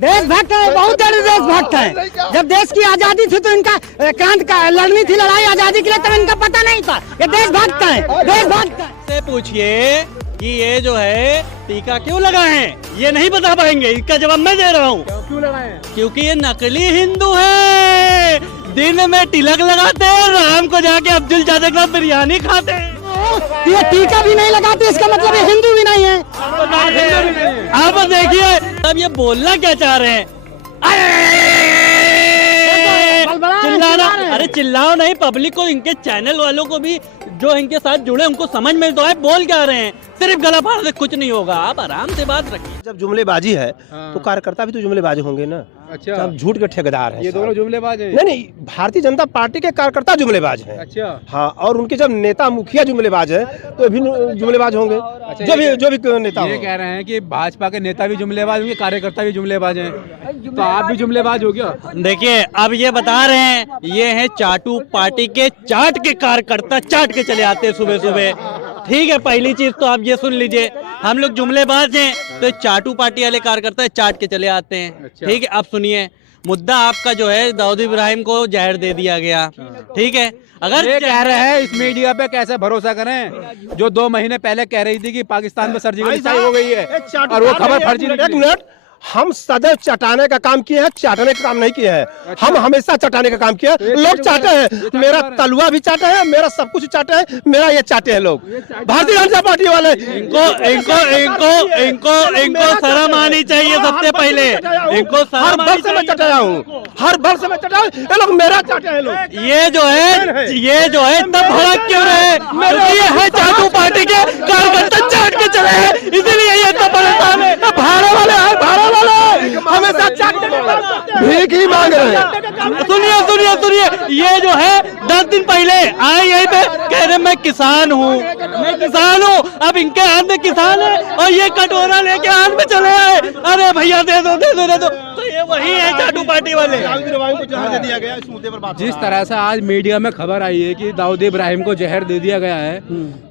देशभक्त है, बहुत बड़े देशभक्त है। जब देश की आजादी थी तो इनका क्रांति का लड़नी थी, लड़ाई आजादी के लिए, तब इनका पता नहीं था। ये देशभक्त है, देशभक्त है। से पूछिए कि ये जो है टीका क्यों लगाए हैं, ये नहीं बता पाएंगे। इसका जवाब मैं दे रहा हूँ। क्यों लगाए? क्योंकि ये नकली हिंदू है। दिन में तिलक लगाते हैं, राम को जाके अब्दुल चाचा के साथ बिरयानी खाते हैं। ये टीका भी नहीं लगाते, इसका मतलब ये हिंदू भी नहीं है। आप देखिए अब ये बोलना क्या चाह रहे हैं। चिल्लाना, अरे चिल्लाओ नहीं, पब्लिक को, इनके चैनल वालों को भी जो इनके साथ जुड़े उनको समझ में तो आए बोल क्या रहे हैं। सिर्फ गला फाड़ से कुछ नहीं होगा, आप आराम से बात रखिए। जब जुमलेबाजी है तो कार्यकर्ता भी तो जुमलेबाज होंगे ना। अच्छा, सब झूठ के ठेकेदार हैं। ये दोनों जुमलेबाज हैं? नहीं, भारतीय जनता पार्टी के कार्यकर्ता जुमलेबाज हैं। अच्छा, हाँ, और उनके जब नेता मुखिया जुमलेबाज है तो भी जुमलेबाज होंगे। अच्छा, जो भी नेता ये कह रहे हैं कि भाजपा के नेता भी जुमलेबाज होंगे, कार्यकर्ता भी जुमलेबाज हैं, तो आप भी जुमलेबाज हो गया। देखिए अब ये बता रहे हैं ये है चाटू पार्टी के चाट के कार्यकर्ता, चाट के चले आते हैं सुबह सुबह। ठीक है, पहली चीज तो आप ये सुन लीजिए, हम लोग जुमलेबाज हैं तो चाटू पार्टी वाले कार्यकर्ता चाट के चले आते हैं। अच्छा। ठीक है, अब सुनिए, मुद्दा आपका जो है दाऊद इब्राहिम को जहर दे दिया गया। ठीक है, अगर ये कह रहे हैं इस मीडिया पे कैसे भरोसा करें जो 2 महीने पहले कह रही थी कि पाकिस्तान में सर्जिकल स्ट्राइक हो गई है और वो खबर फर्जी निकली। हम सदैव चटाने का काम किए हैं, चाटने का काम नहीं किया है। अच्छा। हम हमेशा चटाने का काम किया है। लोग चाटे हैं, मेरा तलुआ भी चाटे है, मेरा सब कुछ चाटे है, मेरा ये चाटे हैं लोग भारतीय जनता पार्टी वाले। इनको इनको इनको इनको इनको शर्म आनी चाहिए सबसे पहले। इनको हर शर्म वर्ष में चटाया हूँ, हर वर्ष में चटाया हूँ। ये लोग मेरा चाटे हैं लोग। ये जो है तब भड़क क्यों रहे? ये है चाटू पार्टी के कार्यकर्ता चाट के चले हैं, इसीलिए ये तो परेशान है। भाड़े वाले हैं, भाड़े वाले हमेशा चाटने भीख ही मांग रहे हैं। सुनिए सुनिए सुनिए, ये जो है 10 दिन पहले आए यहीं पे कह रहे मैं किसान हूँ, मैं किसान हूँ। अब इनके हाथ में किसान है और ये कटोरा लेके हाथ में चले आए, अरे भैया दे दो दे दो दे दो। तो ये वही है चाटू पार्टी वाले। जिस तरह से आज मीडिया में खबर आई है कि दाऊद इब्राहिम को जहर दे दिया गया है,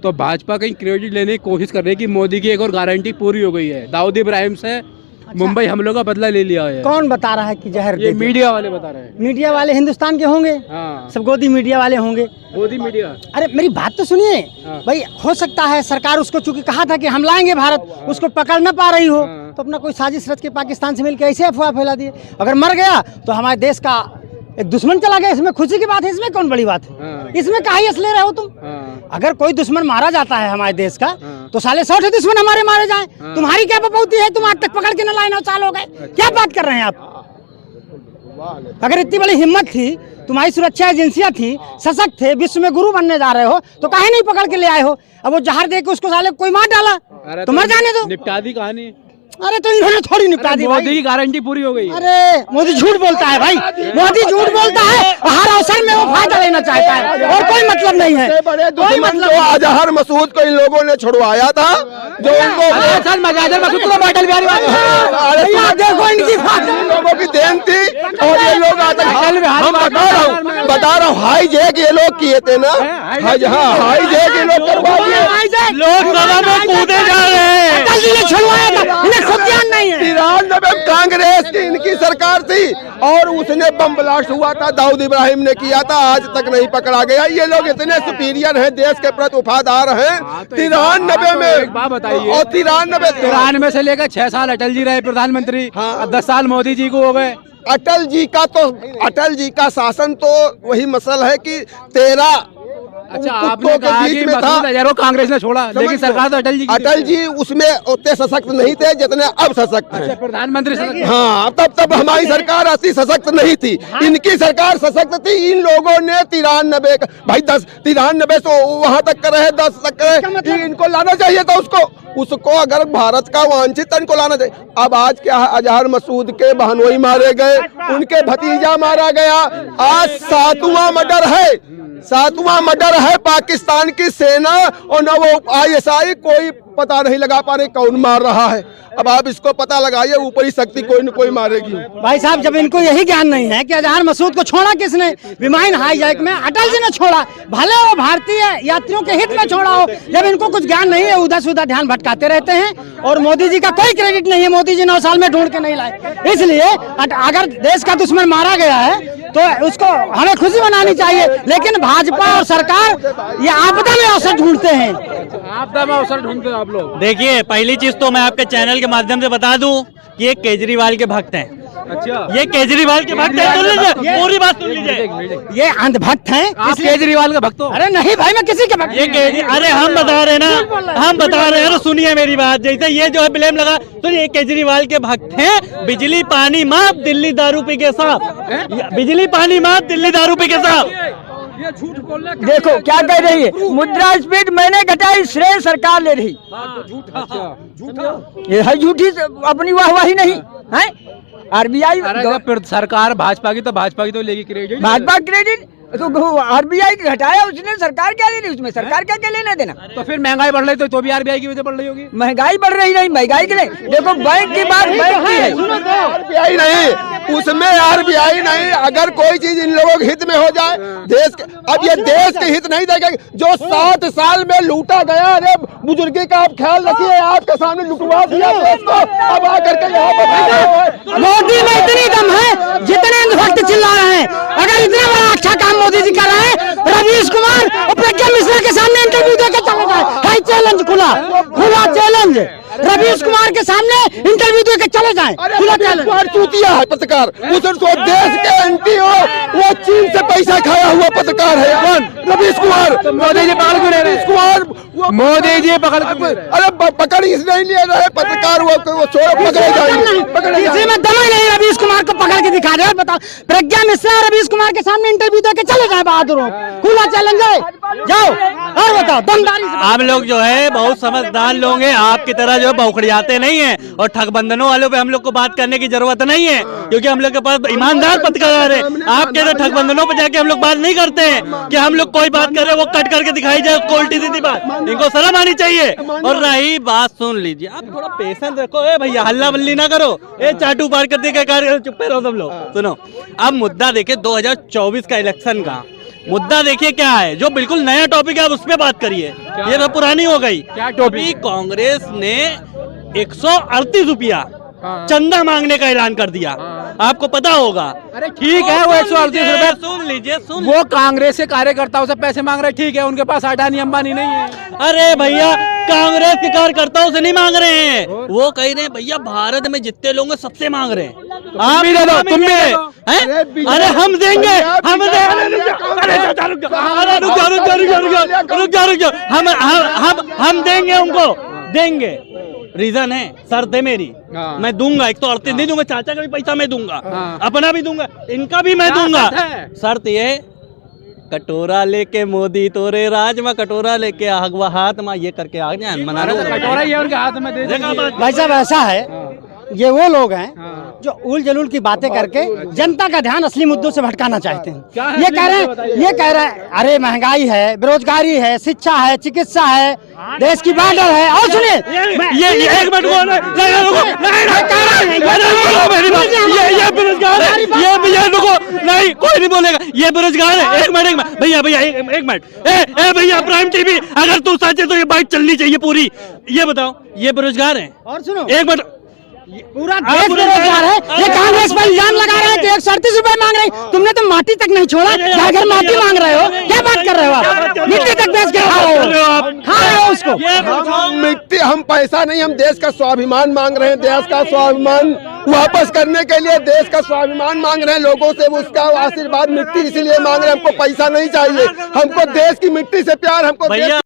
तो भाजपा कहीं क्रेडिट लेने की कोशिश कर रही है कि मोदी की एक और गारंटी पूरी हो गई है, दाऊद इब्राहिम से मुंबई हमलों का बदला ले लिया है। कौन बता रहा है कि जहर ये मीडिया वाले बता रहे हैं। मीडिया वाले हिंदुस्तान के होंगे। हाँ, सब गोदी मीडिया वाले होंगे। मोदी मीडिया। अरे मेरी बात तो सुनिए। हाँ। भाई हो सकता है सरकार उसको चूंकि कहा था कि हम लाएंगे भारत, उसको पकड़ न पा रही हो, हाँ। तो अपना कोई साजिश रच के पाकिस्तान से मिलकर ऐसे अफवाह फैला दिए। अगर मर गया तो हमारे देश का एक दुश्मन चला गया, इसमें खुशी की बात है, इसमें कौन बड़ी बात है? हाँ। इसमें काहे हंस ले रहे हो तुम? हाँ। अगर कोई दुश्मन मारा जाता है हमारे देश का, हाँ। तो साले 100 दुश्मन हमारे मारे जाएं। हाँ। तुम्हारी क्या बपौती है? तुम आज तक पकड़ के न लाए, 9 साल हो गए। क्या बात कर रहे हैं आप? अगर इतनी बड़ी हिम्मत थी, तुम्हारी सुरक्षा एजेंसियां थी, सशक्त थे, विश्व में गुरु बनने जा रहे हो, तो काहे नहीं पकड़ के ले आए हो? अब वो जहर दे के उसको साले कोई मार डाला तो मर जाने दो। निपटा दी कहानी। अरे तो इन्होंने थोड़ी निपटा दी। मोदी की गारंटी पूरी हो गई। अरे मोदी झूठ बोलता है भाई, मोदी झूठ बोलता है, हर अवसर में वो फायदा लेना चाहता है और कोई मतलब नहीं है। कोई मतलब जो अजहर मसूद को इन लोगों ने छुड़वाया था, जो इनको देखो इनकी लोगों की देन थी, और ये लोग बता रहा हूँ हाई जैक ये लोग किए थे ना। हाई जैक ये लोग करवा दिए, लोग सभा में कूदे जा रहे हैं। छुड़वाया था, इन्हें खुद ज्ञान नहीं है। 93 कांग्रेस की इनकी सरकार थी और उसने बम ब्लास्ट हुआ था, दाऊद इब्राहिम ने किया था, आज तक नहीं पकड़ा गया। ये लोग इतने सुपीरियर हैं, देश के प्रति वफादार हैं। 93 में एक बात बताइए, और 93 से लेकर 6 साल अटल जी रहे प्रधानमंत्री, हाँ। 10 साल मोदी जी को हो गए। अटल जी का शासन तो वही मसल है कि 13 अच्छा, आपने कहा कि मसूद अजहर को कांग्रेस ने छोड़ा, लेकिन सरकार तो अटल जी उसमें उतने सशक्त नहीं थे जितने अब सशक्त हैं। प्रधानमंत्री। हाँ, तब हमारी सरकार ऐसी सशक्त नहीं थी, इनकी सरकार सशक्त थी। इन लोगों ने 93 भाई 93 से वहां तक करे, 10 तक करे, इनको लाना चाहिए था उसको अगर भारत का वांछित इनको लाना चाहिए। अब आज क्या है, अजहर मसूद के बहनोई मारे गए, उनके भतीजा मारा गया, आज 7वां मर्डर है पाकिस्तान की सेना और न वो ISI कोई पता नहीं लगा पा रहे कौन मार रहा है। अब आप इसको पता लगाइए, ऊपरी शक्ति कोई न कोई मारेगी। भाई साहब, जब इनको यही ज्ञान नहीं है कि अजहर मसूद को छोड़ा किसने, विमान हाईजैक में अटल जी ने छोड़ा, भले वो भारतीय यात्रियों के हित में छोड़ा हो। जब इनको कुछ ज्ञान नहीं है, उधर से उधर ध्यान भटकाते रहते हैं। और मोदी जी का कोई क्रेडिट नहीं है, मोदी जी 9 साल में ढूंढ के नहीं लाए। इसलिए अगर देश का दुश्मन मारा गया है तो उसको हमें खुशी मनानी चाहिए, लेकिन भाजपा और सरकार ये आपदा में अवसर ढूंढते हैं। आपदा में अवसर ढूंढते हैं आप लोग। देखिए, पहली चीज तो मैं आपके चैनल के माध्यम से बता दूं कि ये केजरीवाल के भक्त हैं। अच्छा, ये केजरीवाल के भक्त हैं। सुन लीजिए, पूरी बात सुन लीजिए। ये अंधभक्त हैं। आप केजरीवाल का भक्त हो? अरे नहीं भाई, मैं किसी के भक्त ये अरे हम बता रहे ना, हम बता रहे हैं ना, सुनिए मेरी बात। जैसे ये जो है ब्लेम लगा, तो ये केजरीवाल के भक्त हैं। बिजली पानी माफ, दिल्ली दारू पी के साथ। बिजली पानी माफ, दिल्ली दारू पी के साथ। ये झूठ बोलना देखो क्या कह रही है, मुद्रास्फीति मैंने घटाई, श्रेय सरकार ले रही। ये है झूठी, अपनी वाहवाही नहीं है। आरबीआई सरकार भाजपा की तो लेगी क्रेडिट। भाजपा क्रेडिट तो आरबीआई घटाया उसने, सरकार क्या ले रही उसमें, सरकार क्या लेना देना। तो फिर महंगाई बढ़ रही तो भी आरबीआई की वजह बढ़ रही होगी। महंगाई बढ़ रही नहीं, महंगाई के लिए देखो बैंक की बात बैंक की है, आरबीआई नहीं, उसमें आरबीआई नहीं। अगर कोई चीज इन लोगों के हित में हो जाए, देश के, अब ये देश के हित नहीं देखेगा। जो 7 साल में लूटा गया, अरे बुजुर्गी का आप ख्याल रखिए, आपके सामने लुटवा दिया देश को। अब आकर के यहाँ पर मोदी में इतनी दम है, जितने भक्त चिल्ला रहे हैं। अगर इतना बड़ा अच्छा काम मोदी जी कर रहे हैं, रवीश कुमार और प्रज्ञा मिश्रा के सामने इंटरव्यू देकर चले जाए। हाई चैलेंज, खुला चैलेंज, रवीश कुमार के सामने इंटरव्यू देकर चले जाएं। खुला चैलेंज। चूतिया है पत्रकार, उसको देश के एंटी हो, वो चीन से पैसा खाया हुआ पत्रकार है। कौन? रवीश कुमार। मोदी जी पकड़ क्यों नहीं रहे? रवीश कुमार, मोदी जी पकड़, अरे पकड़ इसलिए नहीं ले रहे पत्रकार, वो पकड़े जाएंगे। किसी में दम ही नहीं, रवीश कुमार को पकड़ के दिखा रहे। बताओ, प्रज्ञा मिश्रा और रवीश कुमार के सामने इंटरव्यू देकर चले जाए बहादुरों। खुला चैलेंज है, जाओ और बताओ दमदारी से। आप लोग जो है बहुत समझदार लोग हैं, आपकी तरह जो है बौखड़ियाते नहीं हैं। और ठगबंधनों वालों पे हम लोग को बात करने की जरूरत नहीं है, क्योंकि हम लोग के पास ईमानदार पत्रकार है। आपके तो ठगबंधनों पे जाके हम लोग बात नहीं करते हैं कि हम लोग कोई बात कर रहे हैं वो कट करके दिखाई जाए, उसको उल्टी सीधी बात। इनको शर्म आनी चाहिए। और रही बात, सुन लीजिए, आप थोड़ा पेशेंस रखो। ए भैया, हल्ला बल्ली ना करो, ए चाटू पार करते क्या कार्य, चुप रहो सब लोग। सुनो, अब मुद्दा देखिए 2024 का इलेक्शन का मुद्दा देखिए क्या है, जो बिल्कुल नया टॉपिक है, आप उस पर बात करिए। ये तो पुरानी हो गई। क्या टॉपिक? कांग्रेस ने 138 रुपया चंदा मांगने का ऐलान कर दिया। आपको पता होगा। अरे ठीक है, वो 138 रुपए, सुन लीजिए, वो कांग्रेस के कार्यकर्ताओं से पैसे मांग रहे, ठीक है, उनके पास अडानी अंबानी नहीं है। अरे भैया, कांग्रेस के कार्यकर्ताओं से नहीं मांग रहे हैं, वो कह रहे हैं भैया भारत में जितने लोग हैं सबसे मांग रहे हैं। आप भी दे दो, तुम भी दे दो। अरे हम देंगे, हम हम देंगे, उनको देंगे। रीजन है, शर्त है मेरी, मैं दूंगा। 138 नहीं दूंगा, चाचा का भी पैसा मैं दूंगा, अपना भी दूंगा, इनका भी मैं दूंगा। शर्त ये, कटोरा लेके मोदी तोरे राज में, कटोरा लेके अगवा हाथ में, ये करके आ जाए मना लो। कटोरा ये उनके हाथ में दे देंगे। भाई साहब, ऐसा है, ये वो लोग हैं जो उल जलूल की बातें करके जनता का ध्यान असली मुद्दों से भटकाना चाहते हैं। ये कह रहे हैं अरे महंगाई है, बेरोजगारी है, शिक्षा है, चिकित्सा है, देश की बॉर्डर है। और सुनिए, ये एक मिनट को ये रुको, नहीं कोई नहीं बोलेगा, ये बेरोजगार है। एक मिनट भैया, एक मिनट, ए भैया प्राइम टीवी, अगर तू सच है तो ये बाइक चलनी चाहिए पूरी। ये बताओ, ये बेरोजगार है। और सुनो, एक मिनट, पूरा देश बेरोजगार है। ये कांग्रेस पर इल्जाम लगा रहे हैं कि 138 रुपए मांग रहे हैं। तुमने तो माटी तक नहीं छोड़ा, घर माटी मांग रहे हो। क्या बात कर रहे हो आप? मिट्टी तक बेच के खा रहे हो उसको। हम मिट्टी, हम पैसा नहीं, हम देश का स्वाभिमान मांग रहे हैं। देश का स्वाभिमान वापस करने के लिए देश का स्वाभिमान मांग रहे हैं लोगों से, उसका आशीर्वाद मिट्टी इसलिए मांग रहे हैं। हमको पैसा नहीं चाहिए, हमको देश की मिट्टी से प्यार, हमको